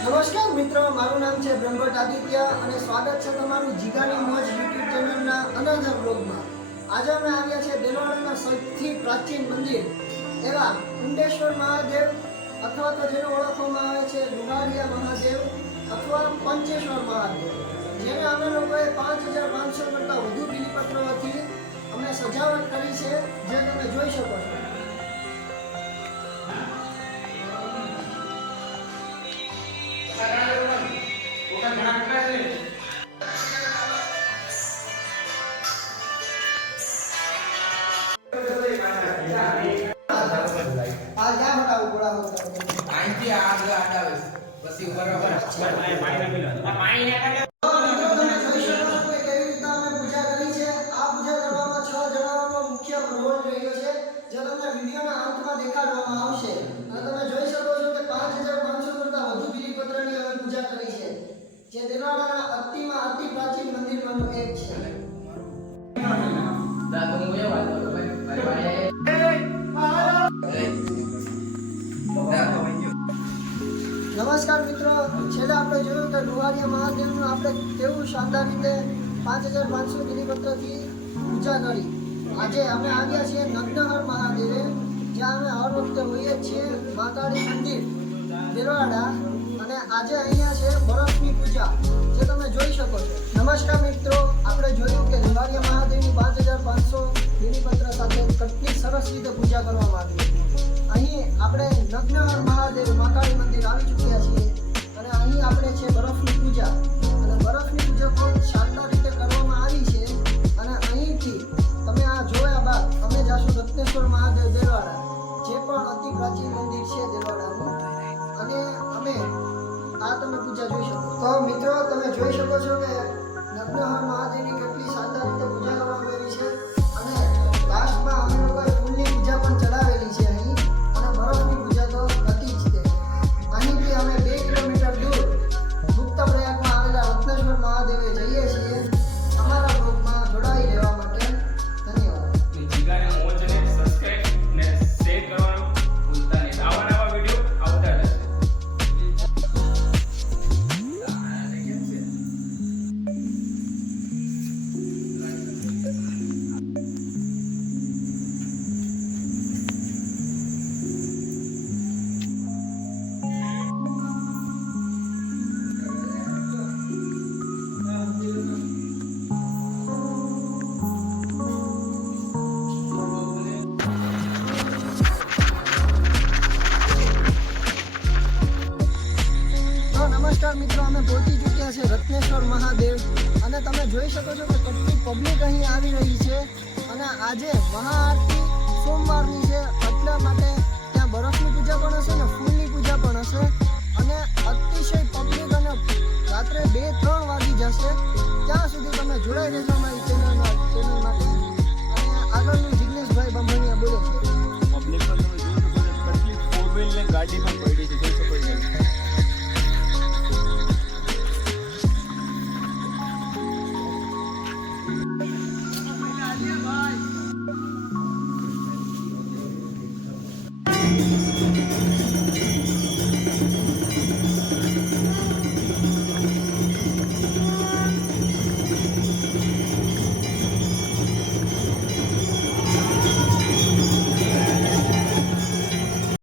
નમસ્કાર મિત્રો, મારું નામ છે બ્રહ્મભટ્ટ આદિત્ય અને સ્વાગત છે તમારું જીગાની મોજ યુટ્યુબ ચેનલના અનધર બ્લોગમાં. આજે અમે આવ્યા છે દેલવાડાના સૌથી પ્રાચીન મંદિર એવા કુંડેશ્વર મહાદેવ અથવા તો જેને ઓળખવામાં આવે છે લુહારિયા મહાદેવ અથવા પંચેશ્વર મહાદેવ, જેને અમે લોકોએ 5500 કરતાં વધુ બિલીપત્રોથી અમે સજાવટ કરી છે, જે તમે જોઈ શકો છો. જે દેલવાડાના અતિ પ્રાચીન મંદિરમાંનું એક છે. નમસ્કાર મિત્રો, છેલ્લે આપણે જોયું કે લુહારિયા મહાદેવનું આપણે કેવું શાનદાર રીતે 5500 બિલીપત્રથી પૂજા કરી. આજે અમે આવ્યા છીએ નગ્નહર મહાદેવે, જ્યાં અમે હર વખતે હોઈએ છીએ માતાડી મંદિર દેલવાડા, અને આજે અહીંયા છે બરફની પૂજા, જે તમે જોઈ શકો છો. નમસ્કાર મિત્રો, આપણે જોયું કે લુહારિયા મહાદેવની 5500 બિલીપત્ર સાથે કેટલી સરસ રીતે પૂજા કરવામાં આવી હતી. અહીં આપણે નગ્નહર મહાદેવ માતાડી મંદિર આવી ચૂક્યા છીએ, અને અહીં આપણે છે બરફની પૂજા, અને બરફની પૂજા પણ શાનદાર રીતે કરવામાં આવી છે. અને અહીંથી તમે આ જોયા બાદ અમે જાશું રત્નેશ્વર મહાદેવ દેલવાડા, જે પણ અતિ પ્રાચીન મંદિર છે દેલવાડાનું, અને અમે આ તમે પૂજા જોઈ શકો. તો મિત્રો, તમે જોઈ શકો છો કે નગ્નહર મહાદેવની કેટલી શાનદાર રીતે પૂજા કરવામાં આવી છે, અને લાસ્ટમાં અમે લોકોએ ફૂલની પૂજા પણ ચડાવેલી છે અહીં, અને બરફની પૂજા તો હતી જ તે. અહીંથી અમે 2 કિલોમીટર દૂર ગુપ્ત પ્રયાગમાં આવેલા રત્નેશ્વર મહાદેવે જઈએ છીએ. અમારા બ્લોગમાં જોડાઈ રહેવા માટે ધન્યવાદ. જીગાને મોજ અને સબસ્ક્રાઇબ ને શેર કરવાનું ભૂલતા નહીં. આવા નવા વિડિયો આવતા રહેશે. નમસ્કાર મિત્રો, અમે પહોંચી ચૂક્યા છે રત્નેશ્વર મહાદેવ, અને તમે જોઈ શકો છો કે કેટલી પબ્લિક અહીં આવી રહી છે. અને આજે મહાઆરતી સોમવારની છે, એટલા માટે ત્યાં બરફની પૂજા પણ હશે ને ફૂલની પૂજા પણ હશે, અને અતિશય પબ્લિક, અને રાત્રે 2-3 વાગી જશે. ત્યાં સુધી તમે જોડાઈ રહેજો અમારી ચેનલ માટે. અને આગળનું જિગ્નેશભાઈ બંભણિયા બોલે છે. પબ્લિક પણ તમે જોઈ શકો છો, કેટલી 4 વ્હીલ ને ગાડી પણ પડી છે.